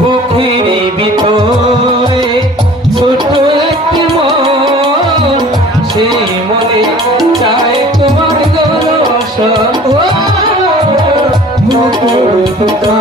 বুকের ভিতরে ছোট একটি মন, সেই মনে চায় তোমার দর্শন। বুকের ভিতরে